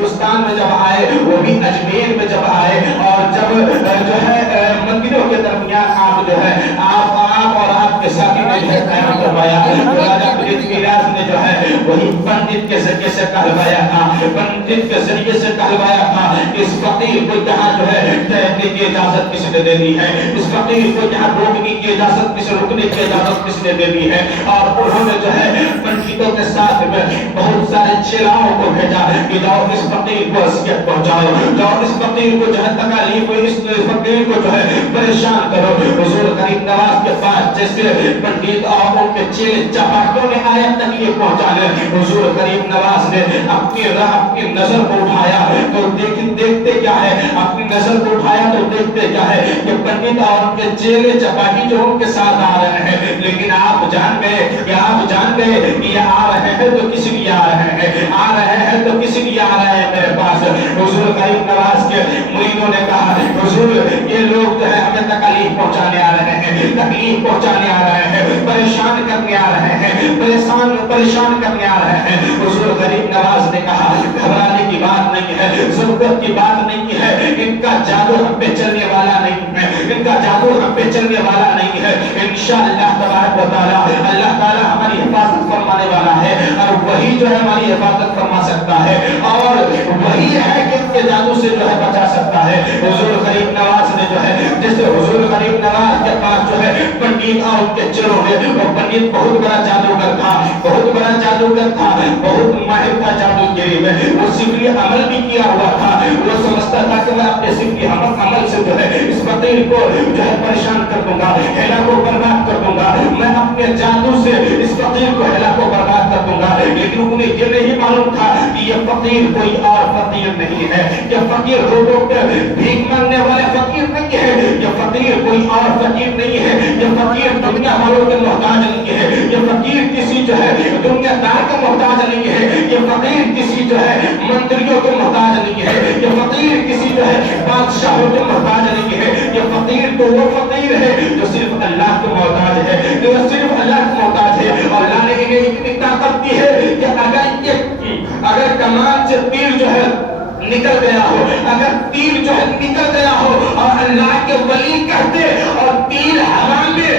ہندوستان میں جب آئے وہ بھی اجمیر میں جب آئے اور جب جو ہے مندروں کے درمیان آپ جو ہے آپ اور آپ کے ساتھی نے جو ہے قیام کروایا، راجہ پرتھوی راج نے جو ہے وہی پنڈت کے ذریعے سے کہلوایا تھا، پنڈت کے ذریعے سے کہلوایا تھا کہ اس فقیر کو یہاں جو ہے ٹھہرنے کی اجازت کس نے دے دی ہے، اس فقیر کو یہاں روکنے کی اجازت کس، رکنے کی اجازت کس نے دے دی ہے. اور انہوں نے جو ہے پنڈتوں کے ساتھ میں بہت سارے چیلاؤں کو بھیجا کہ جاؤ اس فقیر کو اذیت پہنچاؤ، جاؤ اس فقیر کو جو ہے تکالیف، اس فقیر کو جو ہے پریشان کرو. حضور غریب نواز کے پاس جیسے پنڈت اور ان کے چیلے چپاٹوں نے آیا تک یہ پہنچانے، حضور غریب نواز نے اپنی نظر کو اٹھایا تو دیکھتے کیا ہے، اپنی نظر کو اٹھایا تو دیکھتے کیا ہے کہ پنڈت اور ان کے چیلے چپاٹی جو ان کے ساتھ آ رہے ہیں، لیکن آپ جان گئے کہ یہ آ رہے ہیں تو کس لیے آ رہے ہیں، آ رہے ہیں تو کس لیے آ رہے ہیں میرے پاس. حضور غریب نواز کے مریدوں نے کہا حضور یہ لوگ جو ہے ہمیں تکلیف پہنچانے آ رہے ہیں، تکلیف پہنچانے آ رہے ہیں، پریشان کرنے آ رہے ہیں، پریشان کرنے آ رہے ہیں. حضور غریب نواز نے کہا گھبرانے کی بات نہیں ہے، ضرورت کی بات نہیں ہے، ان کا جادو ہم پہ چلنے والا نہیں ہے، ان کا جادو ہم پہ چلنے والا نہیں ہے. انشاءاللہ تبارک و تعالی اللہ تعالی ہماری حفاظت فرمانے والا ہے اور وہی جو ہے ہماری حفاظت فرما سکتا ہے اور وہی ہے کہ ان کے جادو سے جو ہے بچا سکتا ہے. حضور غریب نواز نے جو ہے جیسے حضور غریب نواز کے پاس جو ہے پنڈت اور ان کے چلو ہے، وہ پنڈت بہت بڑا جادوگر تھا، بہت بڑا جادوگر تھا، بہت ماہر تھا جادوگری میں، وہ سحری عمل بھی کیا ہوا تھا. وہ سمجھتا تھا کہ میں اپنے سحری عمل سے جو ہے اس فقیر کو جو ہے پریشان کر دوں گا، ہیلا کو برباد کر دوں گا، میں اپنے جادو سے اس فقیر کو ہیلا کو برباد کر دوں گا. لیکن انہیں یہ نہیں معلوم تھا کہ یہ فقیر کوئی اور فقیر نہیں ہے، یہ فقیر روڈوں پہ بھیک مانگنے والے فقیر نہیں ہے، یہ فقیر کوئی اور فقیر نہیں ہے، یہ فقیر دنیا والوں کے محتاج نہیں ہے، یہ فقیر کسی جو ہے دنیا دار کا محتاج نہیں ہے، یہ فقیر کسی جو ہے منتریوں کے محتاج نہیں ہے، یہ فقیر کسی جو ہے بادشاہوں کے محتاج نہیں ہے. یہ فقیر تو وہ فقیر ہے جو صرف اللہ کے محتاج ہے، جو صرف اللہ کے محتاج ہے. اور اللہ نے انہیں اتنی طاقت دی ہے کہ اگر کمان سے تیر جو ہے نکل گیا ہو، اگر تیر جو ہے نکل گیا ہو اور اللہ کے ولی کہتے اور تیر ہوا میں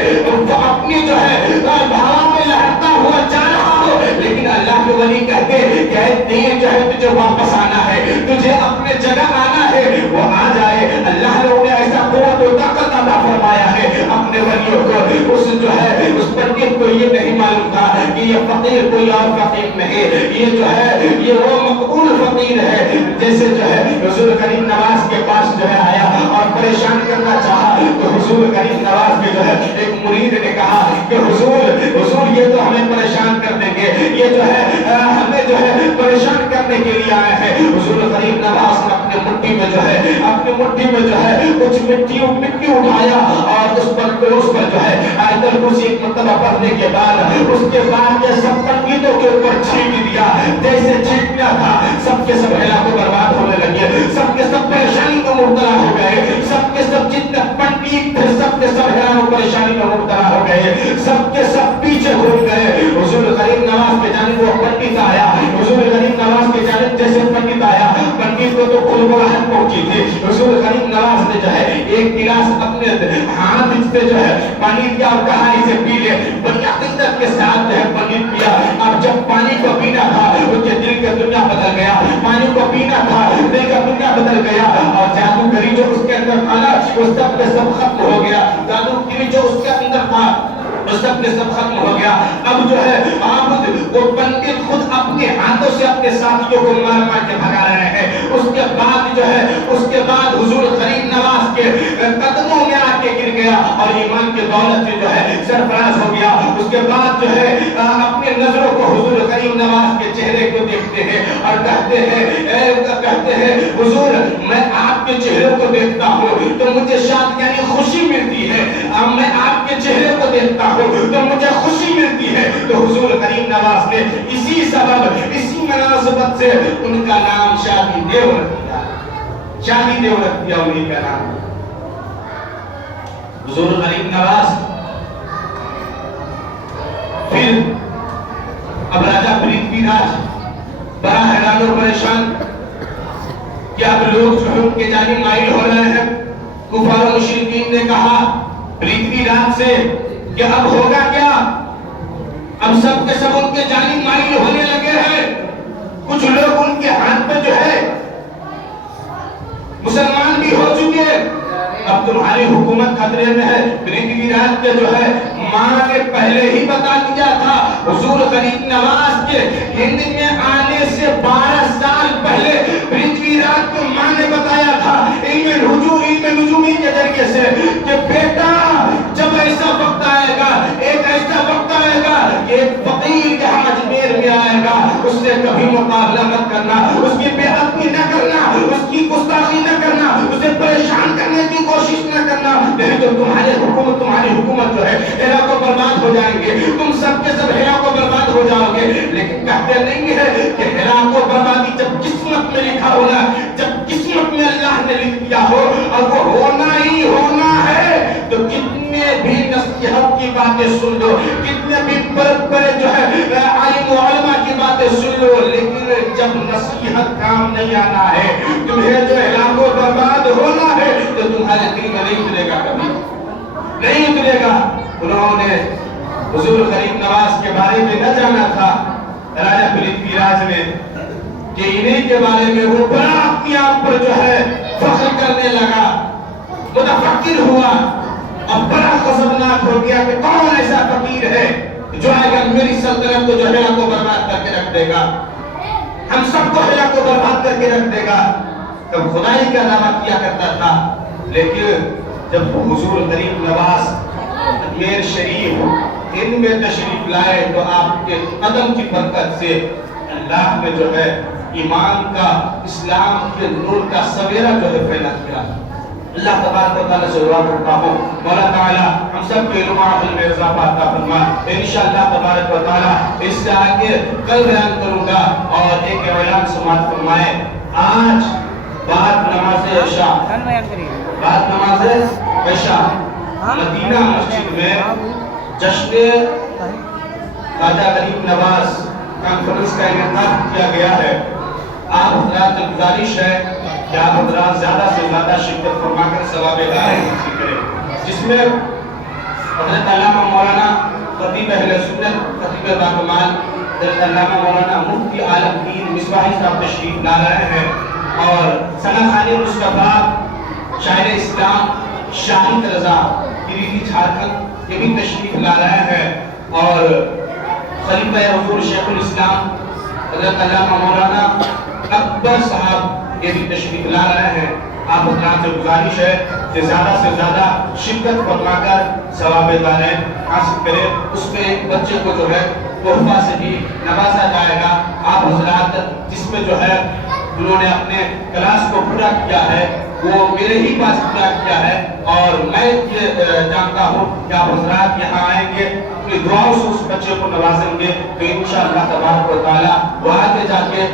اپنی جو ہے ہوا میں لہرتا ہوا جا رہا ہو، لیکن اللہ کے ولی کہتے کہ تیر جو ہے تجھے واپس آنا ہے، تجھے اپنے جگہ آنا ہے، وہ آ جائے. اللہ نے انہیں ایسا قوت و طاقت عطا فرمایا ہے اپنے ولیوں کو. اس جو ہے اس پنڈت کو یہ نہیں معلوم تھا کہ یہ فقیر کوئی اور فقیر نہیں، یہ جو ہے یہ وہ مقبول فقیر ہے. جیسے جو ہے حضور غریب نواز کے پاس جو ہے آیا اور پریشان کرنا چاہا تو حضور غریب نواز کے جو ہے ایک مرید نے کہا کہ حضور یہ تو ہمیں پریشان کر دیں گے، یہ جو ہے ہمیں جو ہے پریشان کرنے کے لیے آئے ہیں. حضور غریب نواز نے اپنے مٹھی میں جو ہے کچھ مٹی اٹھایا اور اس پر جو ہے آیت الکرسی ایک مرتبہ پڑھنے کے بعد اس کے بعد یہ سب پنڈتوں کے اوپر چھینک دیا. جیسے چھینکنا تھا سب کے سب ہیلا کو برباد ہونے لگے، سب کے سب پریشانی میں مبتلا ہو گئے، سب کے سب جتنے پنڈت تھے سب کے سب ہیلا و پریشانی میں مبتلا ہو گئے، سب کے سب پیچھے ہو گئے. حضور غریب نواز کے جانب وہ پنڈت آیا، حضور غریب نواز کے جانب جیسے پنڈت آیا، پنڈت کو تو کھلبلاہٹ پہنچی تھی. حضور غریب نواز نے جو ہے ایک گلاس اپنے ہاتھ سے جو ہے پانی دیا اور کہا اسے پی لے. بڑی عقیدت کے ساتھ جو ہے پانی پیا. اب جب پانی کو پینا تھا اس کے دل کا دنیا بدل گیا، پانی کو پینا تھا دل کا دنیا بدل گیا اور جادوگری جو اس کے اندر تھا نا وہ سب کے سب ختم ہو گیا. جادوگری جو اس کے اندر تھا وہ سب کے سب ختم ہو گیا. اب جو ہے وہ پنڈت خود اپنے ہاتھوں سے اپنے ساتھیوں کو مار مار کے بھگا رہے ہیں. اس کے بعد حضور غریب نواز کے قدموں میں آ کے گر گیا اور ایمان کی دولت سے جو ہے سرفراز ہو گیا. اس کے بعد جو ہے اپنے نظروں کو حضور غریب نواز کے چہرے کو دیکھتے ہیں اور کہتے ہیں حضور میں آپ کے چہرے کو دیکھتا ہوں تو مجھے شاد یعنی خوشی ملتی ہے، میں آپ کے چہرے کو دیکھتا ہوں تو مجھے خوشی ملتی ہے. تو حضور غریب نواز نے اسی سبب اسی مناسبت سے ان کا نام شادی دیو رکھ دیا انہیں کا نام. حضور غریب نواز پھر اب راجہ پرتھوی راج بڑا حیران و پریشان کہ اب لوگ جو ان کے جانب مائل ہو رہے ہیں. کفار و مشرکین نے کہا پرتھوی راج سے کہ اب ہوگا کیا؟ اب سب کے سب ان کے جانب مائل ہونے لگے ہیں. کچھ لوگ ان کے ہاتھ پہ جو ہے مسلمان بھی ہو چکے. اب تمہاری حکومت خطرے میں ہے. پرتھوی راج کے جو ہے ماں نے پہلے ہی بتا دیا تھا. حضور غریب نواز کے ہند میں آنے سے 12 سال پہلے پرتھوی راج کی ماں نے بتایا تھا علم نجومی کے ذریعے سے کہ بیٹا جب ایسا وقت آئے گا، ایک ایسا وقت آئے گا کہ ایک فقیر یہاں اجمیر میں آئے گا، اس سے کبھی مقابلہ مت کرنا، اس کی بے ادبی نہ کرنا، اس کی گستاخی نہ کرنا، اسے پریشان کرنے کی کوشش نہ کرنا، نہیں تو تمہاری حکومت جو ہے ہیرا کو برباد ہو جائیں گے، تم سب کے سب ہیرا کو برباد ہو جاؤ گے. لیکن کہتے نہیں ہے کہ ہیرا کو بربادی جب قسمت میں لکھا ہونا، جب قسمت میں اللہ نے لکھ دیا ہو اور وہ ہونا ہی ہونا ہے، تو کتنے بھی نصیحت کی باتیں سن لو، کتنے بھی بڑے جو ہے عالم و علماء کی باتیں سن لو، لیکن جب نصیحت کام نہیں آنا ہے، تمہیں جو ہیرا کو برباد ہونا ہے، تو تمہارے دل میں نہیں اترے گا، کبھی نہیں اترے گا. انہوں نے حضور غریب نواز کے بارے میں نہ جانا تھا راجہ پرتھوی راج نے کہ انہیں کے بارے میں وہ بڑا اپنی آپ پر جو ہے فخر کرنے لگا، متفکر ہوا اور بڑا غضبناک ہو گیا کہ کون ایسا فقیر ہے جو آئے گا میری سلطنت کو جو ہیرا کو برباد کر کے رکھ دے گا، ہم سب کو ہیرا کو برباد کر کے رکھ دے گا. تب خدائی کا دعویٰ کیا کرتا تھا. لیکن جب حضور غریب نواز اجمیر شریف ان میں تشریف لائے تو آپ کے قدم کی برکت سے اللہ میں جو ہے ایمان کا، اسلام کے نور کا سویرا جو ہے پھیلا کیا. اللہ تبارک و تعالیٰ سے دعا کرتا ہوں مولا تعالیٰ ہم سب کے علم و عمل میں اضافہ عطا فرما. انشاءاللہ تبارک و تعالیٰ اس سے آگے کل بیان کروں گا اور ایک اعلان سماعت فرمائے. آج بعد نماز عشاء مدینہ مسجد میں جشن خواجہ غریب نواز کانفرنس کا انعقاد کیا گیا ہے. آپ حضرات سے گزارش ہے کہ آپ حضرات زیادہ سے زیادہ شرکت فرما کر ثواب دعائیں حاصل کریں، جس میں حضرت علامہ مولانا خطیب اہل سنت خطیب باکمال حضرت علامہ مولانا مفتی عالم دین مصباحی صاحب تشریف لا رہے ہیں اور ثنا خان مصطفیٰ شاعر اسلام شاہد رضا پیریری جھارکھنڈ یہ بھی تشریف لا رہے ہیں اور خلیفہ حضور شیخ الاسلام حضرت علامہ مولانا اکبر صاحب یہ بھی تشریف لا رہے ہیں. آپ حضرات سے گزارش ہے کہ زیادہ سے زیادہ شرکت فرما کر ثواب دعائیں حاصل کریں. اس میں ایک بچے کو جو ہے تحفہ سے بھی نوازا جائے گا. آپ حضرات جس میں جو ہے انہوں نے اپنے کلاس کو پورا کیا ہے وہ میرے ہی پاس پورا کیا ہے اور میں یہ جانتا ہوں کہ آپ حضرات یہاں آئیں گے اپنی دعاؤں سے اس بچے کو نوازیں گے تو انشاءاللہ تبارک و تعالیٰ وہ آگے جا کے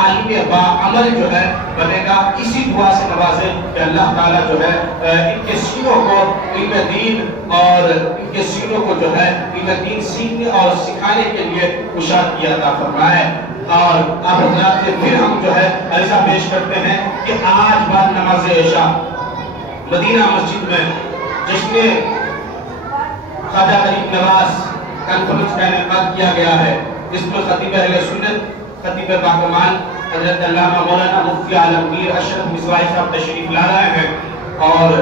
عالم با عمل جو ہے بنے گا. اسی دعا سے نوازیں کہ اللہ تعالیٰ جو ہے ان کے سینوں کو علم دین اور ان کے سینوں کو جو ہے علم دین سیکھنے اور سکھانے کے لیے کشادگی عطا فرمائے. اور آپ حضرات سے پھر ہم جو ہے عرضہ پیش کرتے ہیں کہ آج بعد نماز عشاء مدینہ مسجد میں جشن خواجہ غریب نواز کانفرنس کا انعقاد کیا گیا ہے، جس میں خطیب اہل سنت خطیب باکمال حضرت علامہ مولانا مفتی عالمگیر اشرف مصباحی صاحب تشریف لا رہے ہیں اور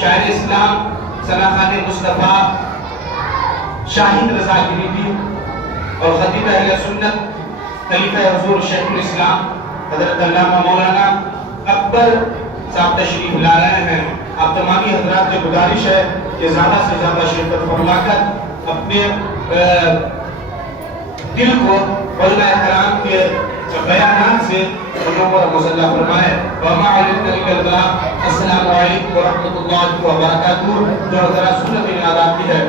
شاعر اسلام ثنا خان مصطفیٰ شاہد رضا پیریری اور خطیب اہل سنت خلیفہ حضور شیخ الاسلام حضرت علامہ مولانا اکبر صاحب تشریف لا رہے ہیں. آپ تمامی حضرات سے گزارش ہے کہ زیادہ سے زیادہ شرکت فرما کر اپنے دل کو علماء کرام کے بیانات سے انہوں پر مسلح فرمائے. وما علمنا الا البلاغ. السلام علیکم ورحمۃ اللہ وبرکاتہ. جو ذرا سنت یاد آتی ہے